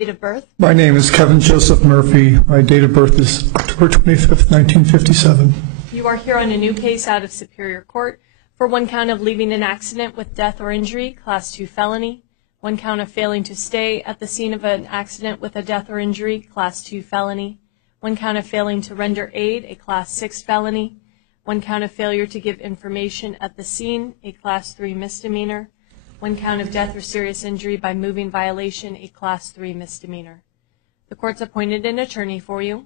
Date of birth? My name is Kevin Joseph Murphy. My date of birth is October 25th, 1957. You are here on a new case out of Superior Court for one count of leaving an accident with death or injury, Class 2 felony, one count of failing to stay at the scene of an accident with a death or injury, Class 2 felony, one count of failing to render aid, a Class 6 felony, one count of failure to give information at the scene, a Class 3 misdemeanor, one count of death or serious injury by moving violation, a Class 3 misdemeanor. The court's appointed an attorney for you.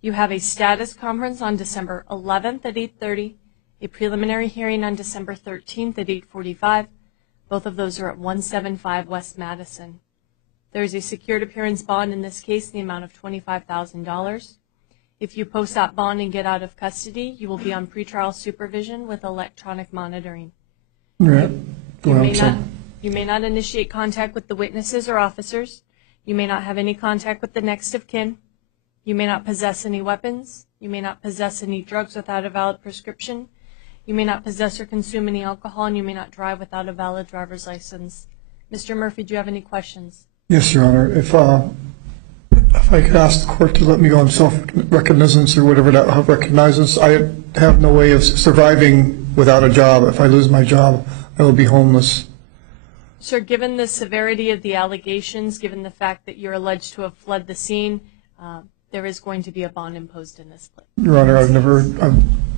You have a status conference on December 11th at 8:30, a preliminary hearing on December 13th at 8:45. Both of those are at 175 West Madison. There is a secured appearance bond in this case in the amount of $25,000. If you post that bond and get out of custody, you will be on pretrial supervision with electronic monitoring. Right. You may not initiate contact with the witnesses or officers. You may not have any contact with the next of kin. You may not possess any weapons. You may not possess any drugs without a valid prescription. You may not possess or consume any alcohol, and you may not drive without a valid driver's license. Mr. Murphy, do you have any questions? Yes, Your Honor. If I could ask the court to let me go on self-recognizance or whatever that recognizance, I have no way of surviving without a job. If I lose my job, I will be homeless. Sir, given the severity of the allegations, given the fact that you're alleged to have fled the scene, there is going to be a bond imposed in this case. Your Honor, I've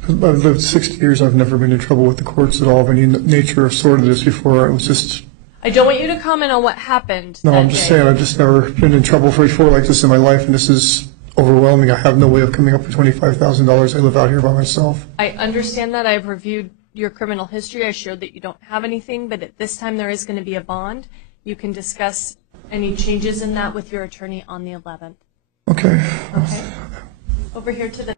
lived 60 years. I've never been in trouble with the courts at all of any nature or sort of this before. It was just... I don't want you to comment on what happened. No, I'm just saying I've just never been in trouble before like this in my life, and this is overwhelming. I have no way of coming up with $25,000. I live out here by myself. I understand that. I've reviewed your criminal history. I showed that you don't have anything, but at this time there is going to be a bond. You can discuss any changes in that with your attorney on the 11th. Okay. Okay. Over here to the